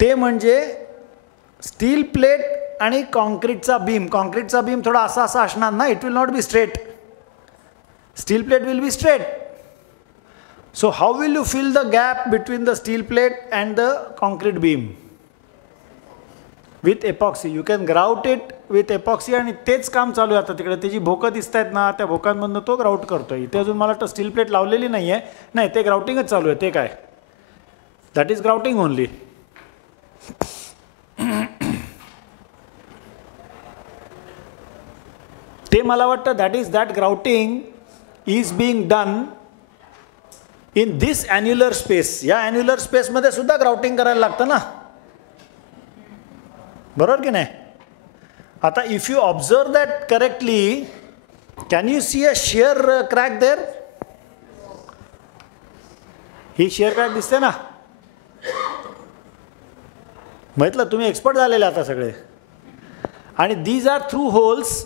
ते म्हणजे steel plate आणि कॉन्क्रीटचा बीम. कॉन्क्रीटचा बीम थोडा असा असा असणार ना, it will not be straight. Steel plate will be straight. So how will you fill the gap between the steel plate and the concrete beam? With epoxy. You can grout it with epoxy. आणि तेच काम चालू आहे आता तिकडे. त्याची भोकं दिसत आहेत ना, त्या भोकांमधून तो ग्राउट करतोय. इथे अजून मला वाटतं स्टील प्लेट लावलेली नाही आहे. नाही, ते ग्राउटिंगच चालू आहे. ते काय, दॅट इज ग्राउटिंग ओनली. ते मला वाटतं that grouting is being done in this annular space. या ॲन्युलर स्पेसमध्ये सुद्धा ग्राउटिंग करायला लागतं ना, बरोबर की नाही? आता if you observe that correctly, can you see a shear crack there? ही शेअर क्रॅक दिसते ना? म्हटलं तुम्ही एक्सपर्ट झालेले आता सगळे. आणि these are through holes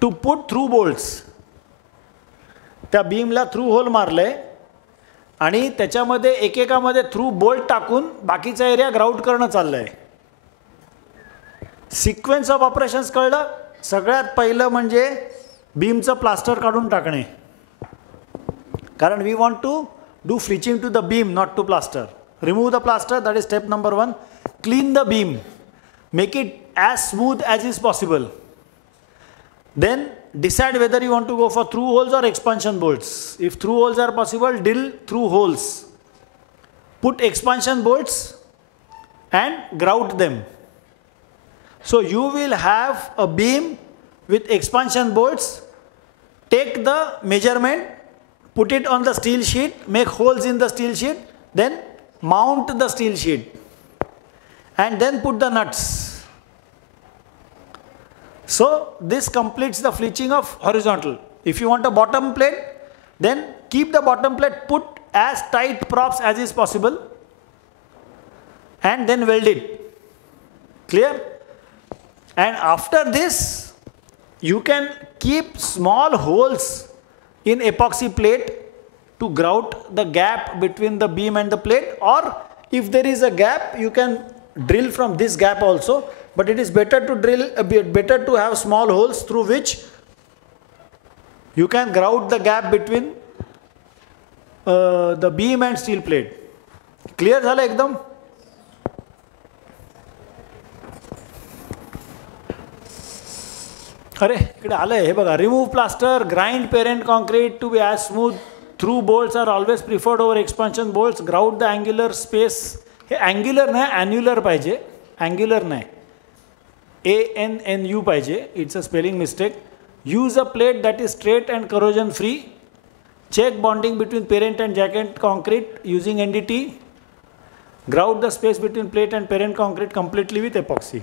to put through bolts. त्या बीमला थ्रू होल मारले आणि त्याच्यामध्ये एकेकामध्ये थ्रू बोल्ट टाकून बाकीचा एरिया ग्राउट करणं चाललंय. सिक्वेन्स ऑफ ऑपरेशन्स कळलं? सगळ्यात पहिलं म्हणजे बीमचं प्लास्टर काढून टाकणे, कारण we want to do flitching to the beam, not to plaster. Remove the plaster, that is step number 1. Clean the beam, make it as smooth as is possible. Then decide whether you want to go for through holes or expansion bolts. If through holes are possible, drill through holes. Put expansion bolts and grout them. So you will have a beam with expansion bolts. Take the measurement, put it on the steel sheet, make holes in the steel sheet, then mount the steel sheet and then put the nuts. So this completes the flitching of horizontal. If you want a bottom plate, then keep the bottom plate put as tight props as is possible and then weld it. Clear? And after this, you can keep small holes in epoxy plate to grout the gap between the beam and the plate, or if there is a gap, you can drill from this gap also. But it is better to drill, better to have small holes through which you can grout the gap between the beam and steel plate. Clear झालं एकदम? अरे इकडे आलंय हे बघा. Remove plaster, grind parent concrete to be as smooth. Through bolts are always preferred over expansion bolts. Grout the angular space. हे angular नाही, annular पाहिजे, अँग्युलर नाही. ANNU पाहिजे. It's a spelling mistake. Use a plate that is straight and corrosion free. Check bonding between parent and jacket concrete using NDT. Grout the space between plate and parent concrete completely with epoxy.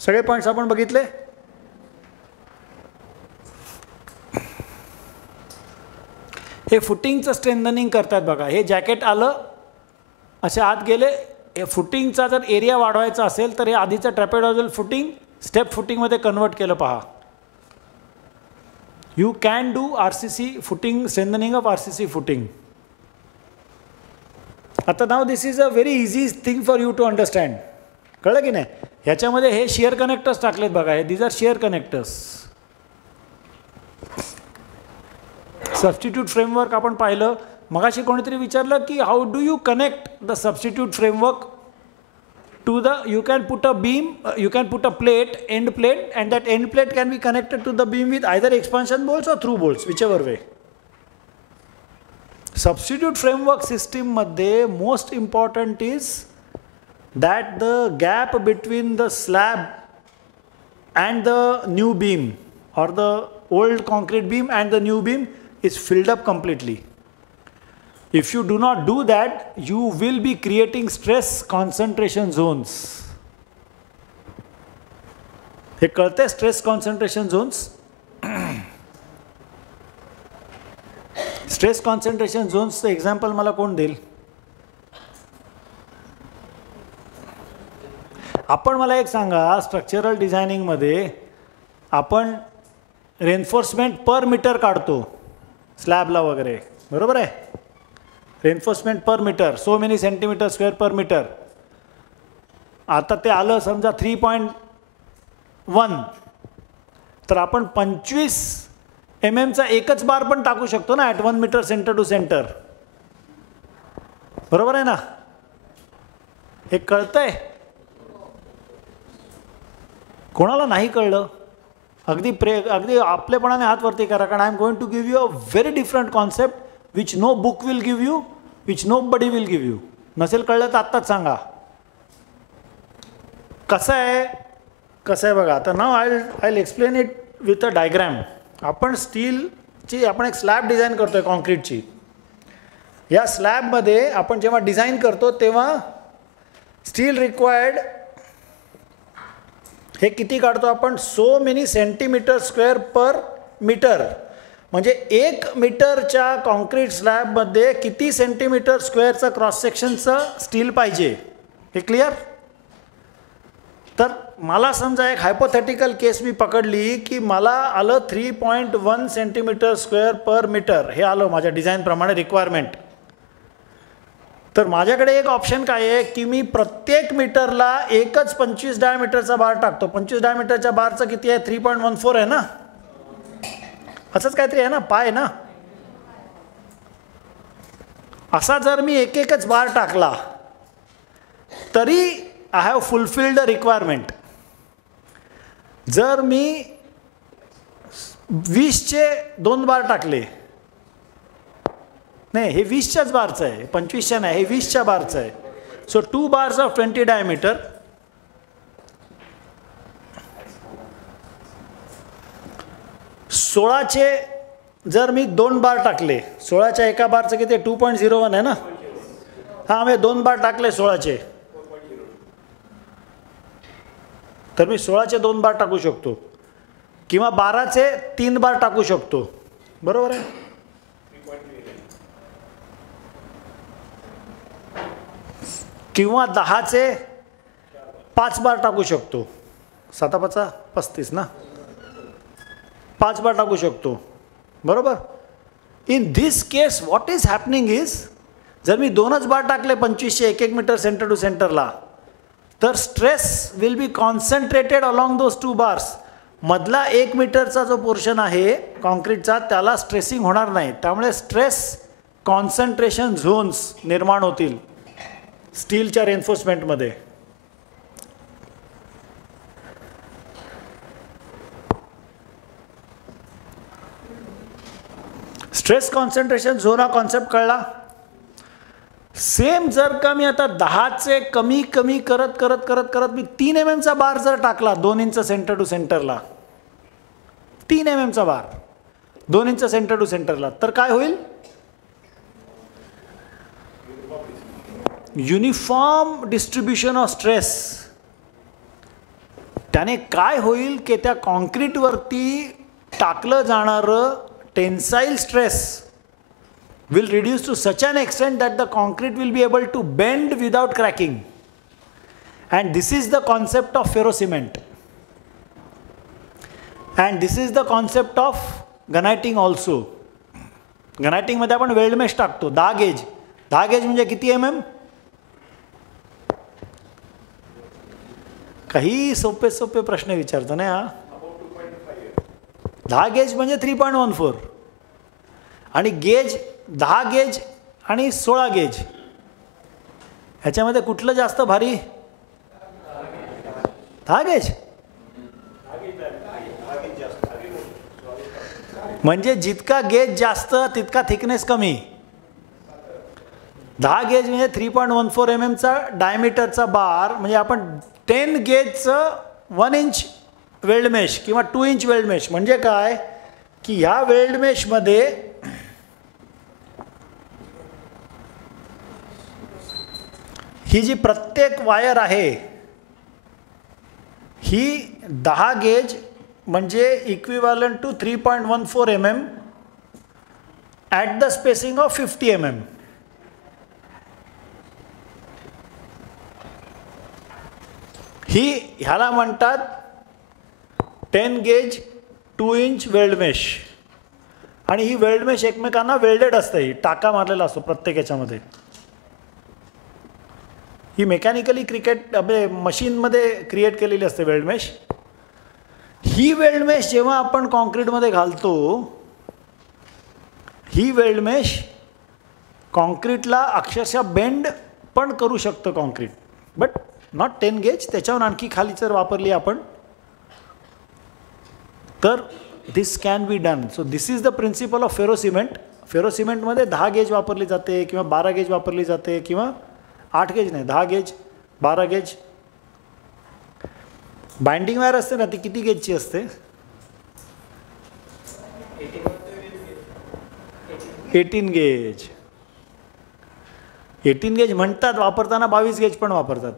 सगळे points आपण बघितले. हे फुटिंगचं strengthening करतात बघा. हे jacket आलं असे आत गेले. हे फुटिंगचा जर एरिया वाढवायचा असेल तर हे आधीचं ट्रॅपेडॉइडल फुटिंग स्टेप फुटिंगमध्ये कन्वर्ट केलं पहा. You can do RCC footing, strengthening of RCC footing. आता now this is a very easy thing for you to understand. कळलं की नाही? ह्याच्यामध्ये हे शेअर कनेक्टर्स टाकलेत बघा. हे these are shear connectors. Substitute framework आपण पाहिलं. मगाशी कोणीतरी विचारलं की how do you connect the substitute framework to the, you can put a beam, you can put a plate, end plate, and that end plate can be connected to the beam with either expansion bolts और through bolts, whichever way. Substitute framework सिस्टीममध्ये most important is that the gap between the slab and the new beam or the old concrete beam and the new beam is filled up completely. If you do not do that, you will be creating stress concentration zones. हे कळते stress concentration zones? stress concentration zones चं example मला कोण देईल? आपण मला एक सांगा, स्ट्रक्चरल डिझायनिंग मध्ये आपण रेन्फोर्समेंट पर मीटर काढतो स्लॅबला वगैरे, बरोबर आहे? Reinforcement per metre, so many centimetre square per metre. आता ते आलं समजा 3.1, तर आपण 25 mm एकच बार पण टाकू शकतो ना at 1 metre centre to centre. बरोबर आहे ना? हे कळतंय? कोणाला नाही कळलं अगदी आपलेपणाने हात वरती करा, कारण I am going to give you a very different concept which no book will give you, which nobody will give you. नसेल कळलं तर आत्ताच सांगा. कसं आहे बघा. आता now I explain it with a diagram. आपण स्टीलची आपण एक स्लॅब डिझाईन करतो आहे कॉन्क्रीटची. या स्लॅबमध्ये आपण जेव्हा डिझाईन करतो तेव्हा स्टील रिक्वायर्ड हे किती काढतो आपण, so many centimetre square per metre. म्हणजे 1 मीटरच्या कॉन्क्रीट स्लॅबमध्ये किती सेंटीमीटर स्क्वेअरचं क्रॉस सेक्शनचं स्टील पाहिजे. हे क्लिअर? तर मला समजा एक हायपोथेटिकल केस मी पकडली की मला आलं 3.1 सेंटीमीटर स्क्वेअर पर मीटर. हे आलं माझ्या डिझाईनप्रमाणे रिक्वायरमेंट. तर माझ्याकडे एक ऑप्शन काय आहे की मी प्रत्येक मीटरला एकच 25 डायमीटरचा बार टाकतो. 25 डायमीटरच्या बारचं किती आहे, 3.14 आहे ना, असंच काहीतरी आहे ना, पाय ना. असा जर मी एकच बार टाकला तरी I have fulfilled the requirement. जर मी 20चे 2 बार टाकले, नाही हे 20च्याच बारचं आहे, 25च्या नाही, हे 20च्या बारचं आहे. So 2 bars of 20 diameter. 16चे जर मी 2 बार टाकले, 16च्या एका बारचं किती 2.01 आहे ना. हां, मी 2 बार टाकले 16चे, तर मी 16चे 2 बार टाकू शकतो, किंवा 12चे 3 बार टाकू शकतो. बरोबर आहे? किंवा 10चे 5 बार टाकू शकतो. 7×5 35 ना, 5 बार टाकू शकतो. बरोबर? In this case what is happening is, जर मी 2च बार टाकले 25चे 1 मीटर सेंटर टू सेंटरला, तर stress will be concentrated along those 2 bars. मधला 1 मीटरचा जो पोर्शन आहे कॉन्क्रीटचा त्याला स्ट्रेसिंग होणार नाही. त्यामुळे स्ट्रेस कॉन्सन्ट्रेशन झोन्स निर्माण होतील स्टीलच्या रेन्फोर्समेंटमध्ये. स्ट्रेस कॉन्सन्ट्रेशन झोन हा कॉन्सेप्ट कळला. सेम जर का मी आता 10चे कमी करत करत करत करत मी 3 mm बार जर टाकला 2 इंच सेंटर टू सेंटरला, 3 mm bar 2 inch centre to सेंटरला, तर काय होईल, युनिफॉर्म डिस्ट्रीब्युशन ऑफ स्ट्रेस. त्याने काय होईल की त्या कॉन्क्रीटवरती टाकलं जाणारं tensile stress will reduce to such an extent that the concrete will be able to bend without cracking. And this is the concept of ferrocement. And this is the concept of graniting also. Graniting मध्ये आपण weld mesh टाकतो 10 gauge. 10 gauge म्हणजे किती mm? काही सोपे प्रश्न विचारतो ना. 10 गेज म्हणजे 3.14 आणि गेज 10 गेज आणि 16 गेज ह्याच्यामध्ये कुठलं जास्त भारी? 10 गेज. म्हणजे जितका गेज जास्त तितका थिकनेस कमी. 10 गेज म्हणजे 3.14 mm डायमीटरचा बार, म्हणजे आपण 10 गेजचं 1 इंच वेल्ड मेश किंवा 2 इंच वेल्ड मेश. म्हणजे काय की ह्या वेल्ड मेशमध्ये ही जी प्रत्येक वायर आहे ही 10 गेज म्हणजे equivalent to 3.14 mm at the spacing of 50 mm. ह्याला म्हणतात 10 गेज 2 इंच वेल्ड मेश. आणि ही वेल्ड मेश एकमेकांना वेल्डेड असते, ही टाका मारलेला असतो प्रत्येक याच्यामध्ये. ही मेकॅनिकली मशीनमध्ये क्रिएट केलेली असते वेल्ड मेश. ही वेल्ड मेश जेव्हा आपण कॉन्क्रीटमध्ये घालतो, ही वेल्ड मेश कॉन्क्रीटला अक्षरशः बेंड पण करू शकतं कॉन्क्रीट, बट नॉट 10 गेज. त्याच्याहून आणखी खाली जर वापरली आपण तर this can be done. So this is the principle of ferro cement. Ferro सिमेंटमध्ये 10 गेज वापरली जाते किंवा 12 गेज वापरली जाते किंवा 8 गेज नाही, 10 गेज, 12 गेज. बाइंडिंग वायर असते ना, ती किती गेजची असते? 18 गेज. 18 गेज म्हणतात, वापरताना 22 गेज पण वापरतात.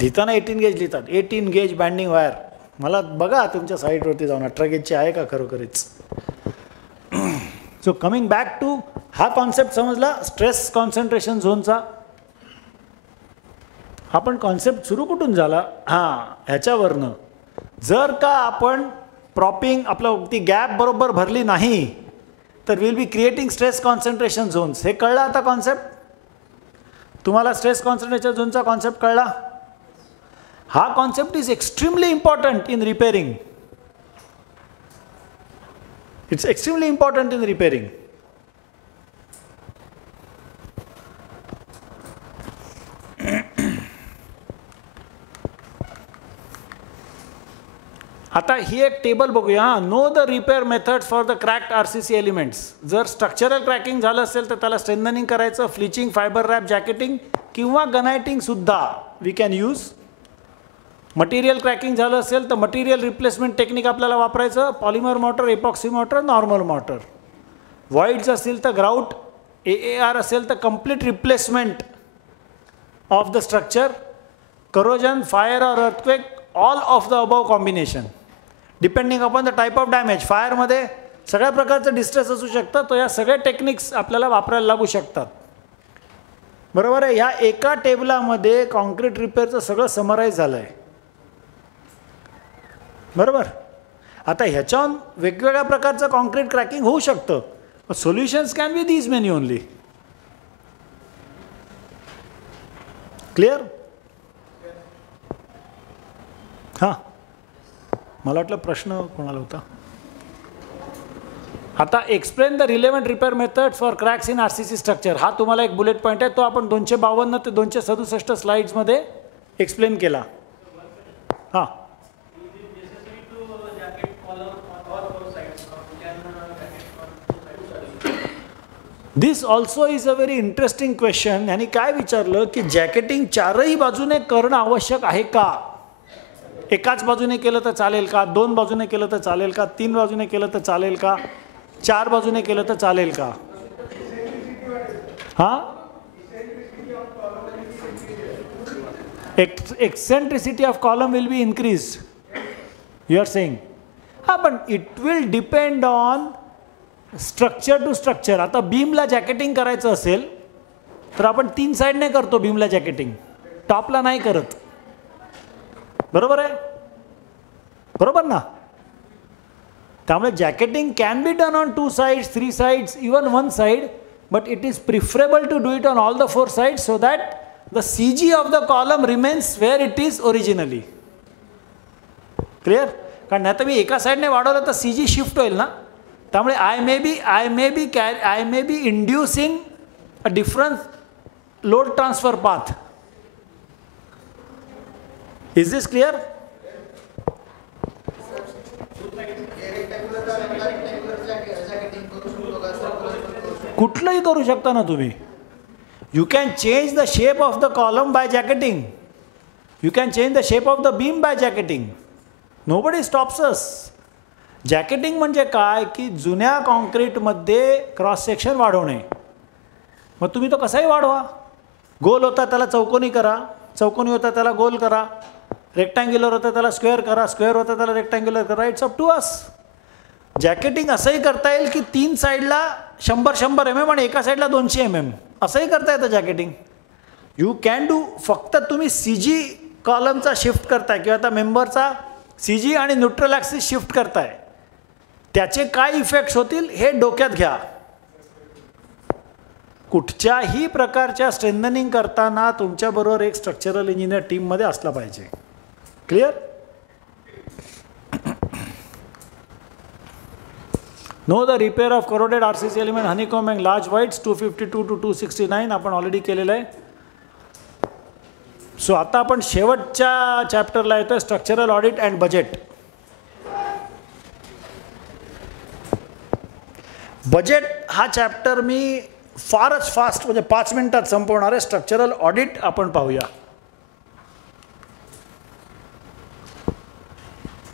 लिहिताना 18 गेज लिहितात. 18 गेज बाइंडिंग वायर. मला बघा तुमच्या साईटवरती जाऊन 18 गेजची आहे का खरोखरीच. सो कमिंग बॅक टू हा कॉन्सेप्ट समजला स्ट्रेस कॉन्सन्ट्रेशन झोनचा. आपण कॉन्सेप्ट सुरू कुठून झाला? ह्याच्यावरनं. जर का आपण प्रॉपिंग आपलं ती गॅप बरोबर भरली नाही तर will be creating stress concentration zones. हे कळलं आता कॉन्सेप्ट तुम्हाला? स्ट्रेस कॉन्सन्ट्रेशन झोनचा कॉन्सेप्ट कळला? हा concept is extremely important in repairing. It's extremely important in repairing. आता ही एक टेबल बघूया. Know the repair methods for the cracked RCC elements. जर स्ट्रक्चरल क्रॅकिंग झालं असेल तर त्याला स्ट्रेंथनिंग करायचं, फ्लिचिंग, फायबर रॅप, जॅकेटिंग किंवा गनायटिंग सुद्धा we can use. Material cracking झालं असेल तर मटेरियल रिप्लेसमेंट टेक्निक आपल्याला वापरायचं. Polymer mortar, epoxy mortar, normal mortar. Voids असतील तर ग्राउट, AAR असेल तर complete replacement of the structure. Corrosion, fire और earthquake, all of the above combination depending upon the type of damage. फायरमध्ये सगळ्या प्रकारचं डिस्ट्रेस असू शकतं, तर या सगळ्या टेक्निक्स आपल्याला वापरायला लागू शकतात. बरोबर आहे. ह्या एका टेबलामध्ये कॉन्क्रीट रिपेअरचं सगळं समराईज झालं आहे. बरोबर. आता ह्याच्याहून वेगवेगळ्या प्रकारचं कॉन्क्रीट क्रॅकिंग होऊ शकतं. Solutions can be these many only. Clear? हां, मला वाटलं प्रश्न कोणाला होता. आता explain the relevant repair method for cracks in RCC structure. हा तुम्हाला एक बुलेट पॉईंट आहे, तो आपण 252 ते 267 स्लाइड्समध्ये एक्सप्लेन केला. हां, this also is a very interesting question. यांनी काय विचारलं की जॅकेटिंग चारही बाजूने करणं आवश्यक आहे का? एकाच बाजूने केलं तर चालेल का? 2 बाजूने केलं तर चालेल का? 3 बाजूने केलं तर चालेल का? 4 बाजूने केलं तर चालेल का? हां, eccentricity of column will be increase you are saying. हां, पण it will depend on structure to structure. आता बीमला जॅकेटिंग करायचं असेल तर आपण 3 साईडने करतो बीमला जॅकेटिंग, टॉपला नाही करत. बरोबर आहे? बरोबर ना? त्यामुळे jacketing can be done on 2 sides, 3 sides, even 1 side, but it is preferable to do it on all the 4 sides so that the CG of the column remains where it is originally. Clear? कारण नाही तर मी एका साईडने वाढवलं तर CG shift होईल ना. त्यामुळे I may be inducing a different load transfer path. Is this clear? कुठलंही करू शकता ना तुम्ही. You can change the shape of the column by jacketing. You can change the shape of the beam by jacketing. Nobody stops us. Jacketing म्हणजे काय की जुन्या कॉन्क्रीटमध्ये cross section वाढवणे. मग तुम्ही तो कसाही वाढवा. गोल होता त्याला चौकोनी करा, चौकोनी होता त्याला गोल करा, रेक्टँग्युलर होता त्याला स्क्वेअर करा, स्क्वेअर होता त्याला रेक्टँग्युलर करा. It's up to us. Jacketing असंही करता येईल की 3 साईडला 100 mm आणि एका साईडला 200 mm असंही करता येतं जॅकेटिंग. You can do. फक्त तुम्ही CG कॉलमचा शिफ्ट करताय किंवा आता मेंबरचा CG आणि न्यूट्रल ॲक्सिस शिफ्ट करताय, त्याचे काय इफेक्ट्स होतील हे डोक्यात घ्या. कुठच्याही प्रकारच्या स्ट्रेंथनिंग करताना तुमच्याबरोबर एक स्ट्रक्चरल इंजिनियर टीममध्ये असला पाहिजे. Clear? Know the repair of corroded RCC element honeycomb and large whites 252 to 269 आपण ऑलरेडी केलेलं आहे. सो आता आपण शेवटच्या चॅप्टरला येतोय, structural audit and budget. Budget हा चॅप्टर मी फारच फास्ट म्हणजे 5 मिनिटात संपवणार आहे. स्ट्रक्चरल ऑडिट आपण पाहूया.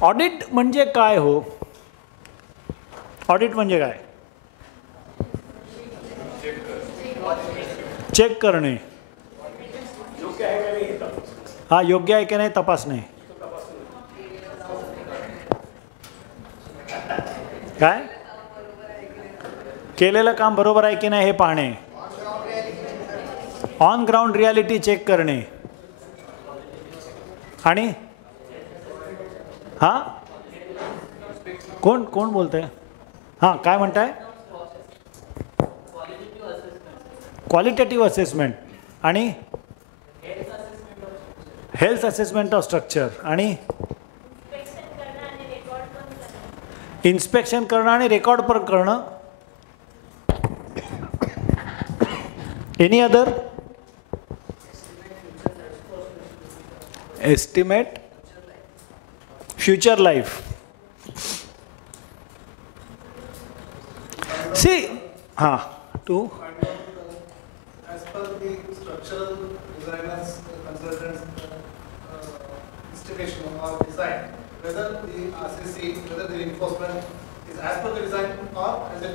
ऑडिट म्हणजे काय हो? ऑडिट म्हणजे काय? चेक करणे. हा, योग्य आहे की नाही तपासणे. काय केलेलं काम बरोबर आहे की नाही हे पाहणे. ऑन ग्राउंड रियालिटी चेक करणे. आणि हां, कोण कोण बोलतंय? हां, काय म्हणताय? क्वालिटेटिव्ह असेसमेंट आणि हेल्थ असेसमेंट ऑफ स्ट्रक्चर आणि इन्स्पेक्शन करणं आणि रेकॉर्ड पण करणं. Any other? Estimate future life. See हां, to as per the structural designers consultants estimation or design, whether the RCC, whether the reinforcement is as per the design or is it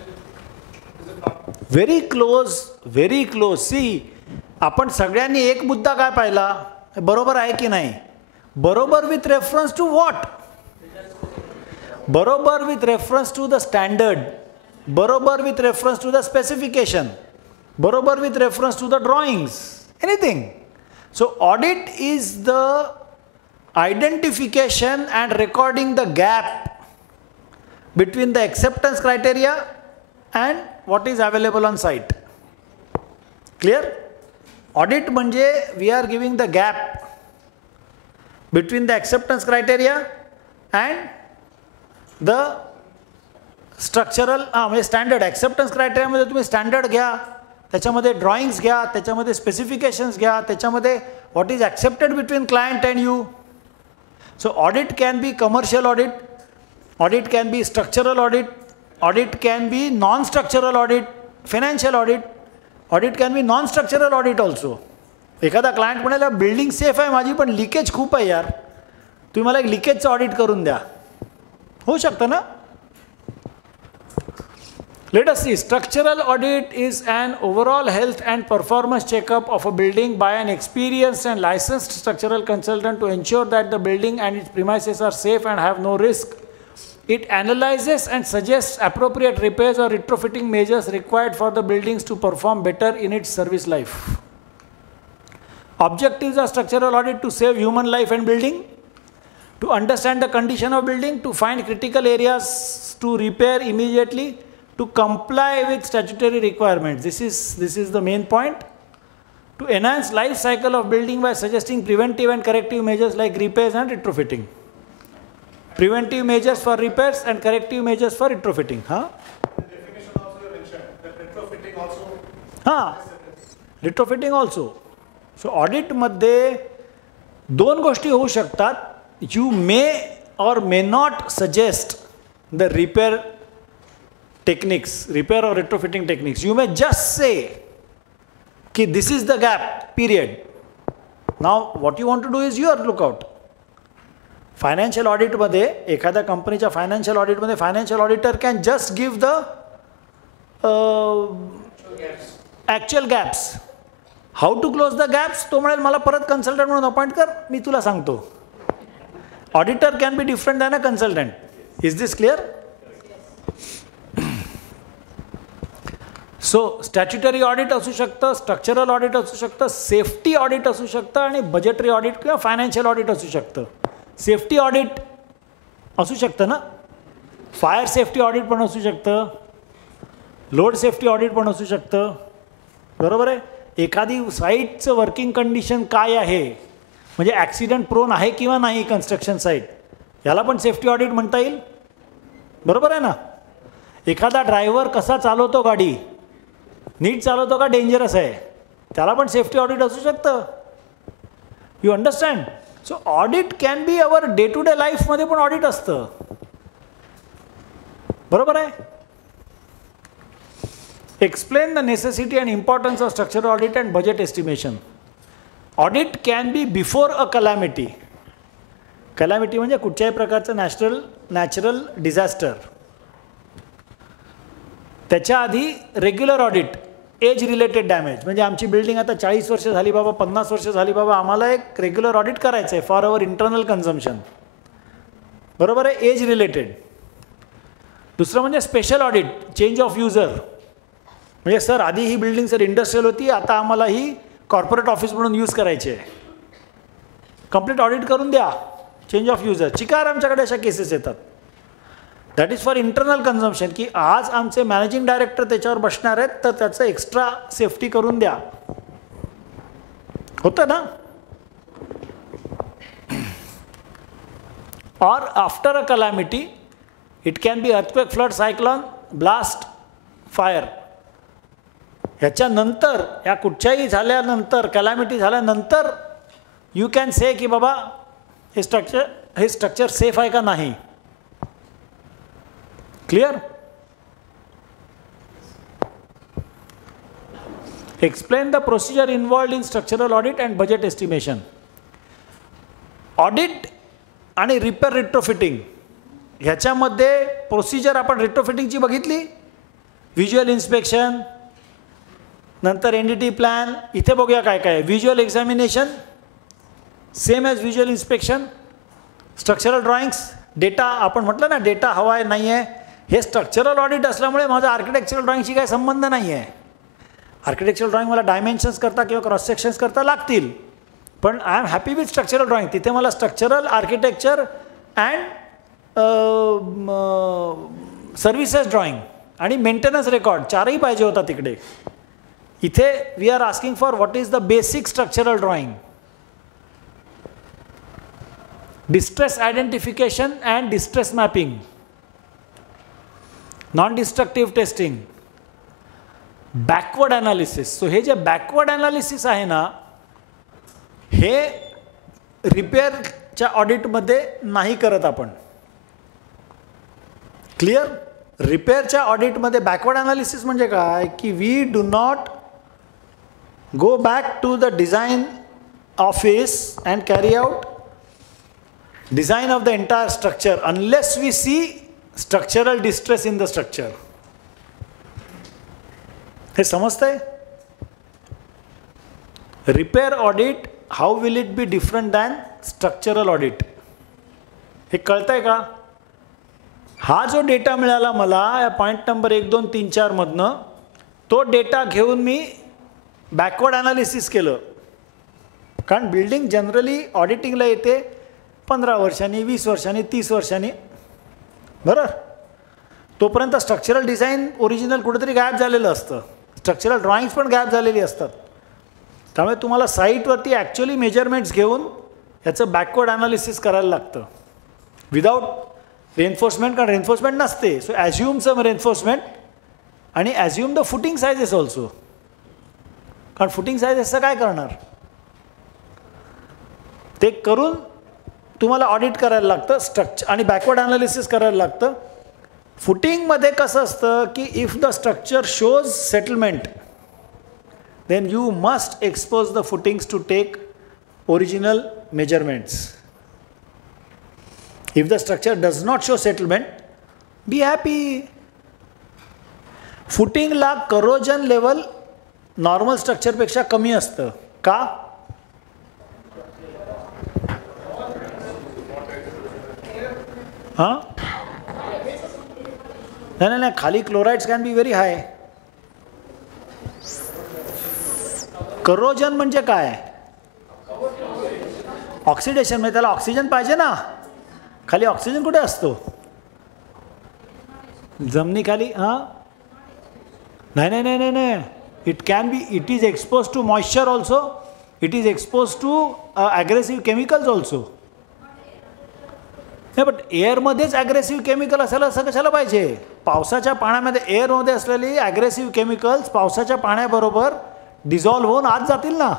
not? Very close, very close. See, आपण सगळ्यांनी एक मुद्दा काय पाहिला? बरोबर आहे की नाही? बरोबर विथ रेफरन्स टू व्हॉट? बरोबर with reference to the standard, बरोबर with reference to the specification, बरोबर with reference to the drawings, anything. So audit is the identification and recording the gap between the acceptance criteria and what is available on site. Clear? Audit म्हणजे we are giving the gap between the acceptance criteria and the structural म्हणजे standard. acceptance criteria मध्ये तुम्ही standard घ्या, त्याच्यामध्ये drawings घ्या, त्याच्यामध्ये specifications घ्या, त्याच्यामध्ये what is accepted between client and you. So audit can be commercial audit, audit can be structural audit, audit can be non-structural audit, financial audit, audit can be non-structural audit also. एखादा client म्हणाला building safe आहे माझी पण leakage खूप आहे यार, तुम्ही मला एक लिकेजचं ऑडिट करून द्या. होऊ शकतं ना? Let us see. Structural audit is an overall health and performance checkup of a building by an experienced and licensed structural consultant to ensure that the building and its premises are safe and have no risk. It analyzes and suggests appropriate repairs or retrofitting measures required for the buildings to perform better in its service life. Objectives of structural audit: to save human life and building, to understand the condition of building, to find critical areas to repair immediately, to comply with statutory requirements. This is the main point. To enhance life cycle of building by suggesting preventive and corrective measures like repairs and retrofitting. Preventive measures for repairs and corrective measures for retrofitting. Huh? The definition also you mentioned that retrofitting also. Retrofitting also. So audit मध्ये दोन गोष्टी होऊ शकतात. You may or may not suggest the repair techniques, repair or retrofitting techniques. You may just say कि this is the gap, period. Now what you want to do is your lookout. Financial ऑडिटमध्ये एखाद्या कंपनीच्या financial ऑडिटमध्ये financial auditor can just give the actual gaps. How to close the gaps तो म्हणेल मला परत consultant म्हणून अपॉइंट कर, मी तुला सांगतो. Auditor can be different than a consultant. Is this clear? So statutory audit असू शकतं, स्ट्रक्चरल ऑडिट असू शकतं, सेफ्टी ऑडिट असू शकतं आणि बजेटरी ऑडिट किंवा फायनान्शियल ऑडिट असू शकतं. सेफ्टी ऑडिट असू शकतं ना, फायर सेफ्टी ऑडिट पण असू शकतं, लोड सेफ्टी ऑडिट पण असू शकतं, बरोबर आहे. एखादी साईटचं वर्किंग कंडिशन काय आहे, म्हणजे ॲक्सिडेंट प्रोन आहे किंवा नाही कन्स्ट्रक्शन साईट, याला पण सेफ्टी ऑडिट म्हणता येईल, बरोबर आहे ना. एखादा ड्रायव्हर कसा चालवतो, गाडी नीट चालवतो का डेंजरस आहे, त्याला पण सेफ्टी ऑडिट असू शकतं. You understand. So audit can be our day to day लाईफमध्ये पण ऑडिट असतं, बरोबर आहे. Explain the necessity and importance of structural audit and budget estimation. Audit can be before a calamity. Calamity म्हणजे कुठच्याही प्रकारचं नॅचरल डिझास्टर. त्याच्या आधी regular audit, age related damage, म्हणजे आमची बिल्डिंग आता 40 वर्ष झाली बाबा, 50 वर्ष झाली बाबा, आम्हाला एक रेग्युलर ऑडिट करायचं आहे फॉर अवर इंटरनल कन्झम्पशन, बरोबर आहे, एज रिलेटेड. दुसरं म्हणजे special audit, change of user, म्हणजे सर आधी ही बिल्डिंग सर इंडस्ट्रियल होती, आता आम्हाला ही कॉर्पोरेट ऑफिस म्हणून यूज करायची आहे, कंप्लीट ऑडिट करून द्या, चेंज ऑफ युजर. चिकार आमच्याकडे अशा केसेस येतात. That is for internal consumption, की आज आमचे मॅनेजिंग डायरेक्टर त्याच्यावर बसणार आहेत, तर त्याचं एक्स्ट्रा सेफ्टी करून द्या, होतं ना. और after a calamity it can be earthquake, flood, cyclone, blast, fire. ह्याच्यानंतर या कुठच्याही झाल्यानंतर, कलॅमिटी झाल्यानंतर यू कॅन से की बाबा हे स्ट्रक्चर सेफ आहे का नाही. Clear. Explain the procedure involved in structural audit and budget estimation. Audit आणि रिपेअर रिट्रोफिटिंग ह्याच्यामध्ये प्रोसिजर आपण रिट्रोफिटिंगची बघितली, व्हिज्युअल इन्स्पेक्शन, नंतर NDT प्लॅन. इथे बघूया काय काय. Visual examination same as visual inspection. Structural drawings, data आपण म्हटलं ना डेटा हवा आहे नाही आहे, हे स्ट्रक्चरल ऑडिट असल्यामुळे माझा आर्किटेक्चरल ड्रॉइंगशी काही संबंध नाही आहे. आर्किटेक्चरल ड्रॉइंग मला डायमेन्शन्स करता किंवा क्रॉस सेक्शन्स करता लागतील, पण I am happy with structural drawing. तिथे मला structural, architecture and services drawing आणि मेंटेनन्स रेकॉर्ड चारही पाहिजे होता तिकडे. इथे we are asking for what is the basic structural drawing. Distress identification and distress mapping, non destructive testing, backward analysis. So हे जे बॅकवर्ड ॲनालिसिस आहे ना, हे रिपेअरच्या ऑडिटमध्ये नाही करत आपण. क्लिअर. रिपेअरच्या ऑडिटमध्ये बॅकवर्ड ॲनालिसिस म्हणजे काय, की we do not go back to the design office and carry out design of the entire structure unless we see structural distress in the structure. हे समजतंय. Repair audit, how will it be different than structural audit? हे कळतंय का. हा जो data मिळाला मला या पॉईंट नंबर 1, 2, 3, 4 मधनं, तो डेटा घेऊन मी बॅकवर्ड ॲनालिसिस केलं. कारण बिल्डिंग जनरली ऑडिटिंगला येते 15 वर्षांनी, 20 वर्षांनी, 30 वर्षांनी, बरोबर. तोपर्यंत स्ट्रक्चरल डिझाईन ओरिजिनल कुठेतरी गायब झालेलं असतं, स्ट्रक्चरल ड्रॉइंग्स पण गायब झालेली असतात. त्यामुळे तुम्हाला साईटवरती ॲक्च्युअली मेजरमेंट्स घेऊन याचं बॅकवर्ड ॲनालिसिस करायला लागतं विदाउट रेन्फोर्समेंट, कारण रेन्फोर्समेंट नसते. सो ॲज्युम सम रेन्फोर्समेंट आणि assume the footing sizes also, कारण फुटिंग सायझेसचं काय करणार, ते करून तुम्हाला ऑडिट करायला लागतं स्ट्रक्चर आणि बॅकवर्ड ॲनालिसिस करायला लागतं. फुटिंगमध्ये कसं असतं की if the structure shows settlement then you must expose the footings to take original measurements. If the structure does not show settlement, be happy. फुटिंगला करोजन लेवल नॉर्मल स्ट्रक्चरपेक्षा कमी असतं का. हां, नाही, खाली chlorides can be very high. Corrosion म्हणजे काय, ऑक्सिडेशन, म्हणजे त्याला ऑक्सिजन पाहिजे ना. खाली ऑक्सिजन कुठे असतो? जमिनीखाली. हां, नाही नाही नाही नाही नाही, it can be, it is expose to moisture also, it is expose to aggressive chemicals also. नाही, बट एअरमध्येच ॲग्रेसिव्ह केमिकल असायला असं कशाला पाहिजे? पावसाच्या पाण्यामध्ये, एअरमध्ये असलेली ॲग्रेसिव्ह केमिकल्स पावसाच्या पाण्याबरोबर डिझॉल्व्ह होऊन आत जातील ना.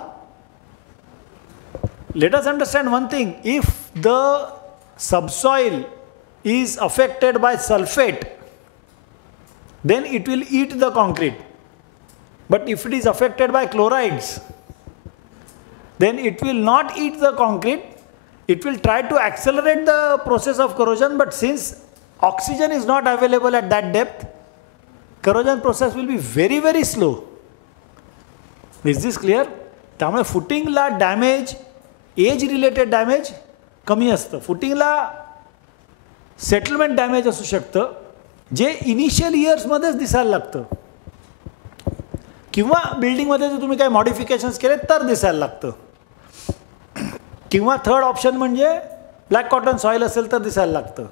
Let us understand one thing, if the subsoil is affected by sulfate, then it will eat the concrete. But if it is affected by chlorides, then it will not eat the concrete. It will try to accelerate the process of corrosion, but since oxygen is not available at that depth, corrosion process will be very very slow. Is this clear? त्यामुळे फुटिंगला damage, age related damage कमी असतं. फुटिंगला settlement damage असू शकतं, जे initial इयर्समध्येच दिसायला लागतं, किंवा बिल्डिंगमध्ये जर तुम्ही काही मॉडिफिकेशन्स केले तर दिसायला लागतं, किंवा थर्ड ऑप्शन म्हणजे ब्लॅक कॉटन सॉईल असेल तर दिसायला लागतं.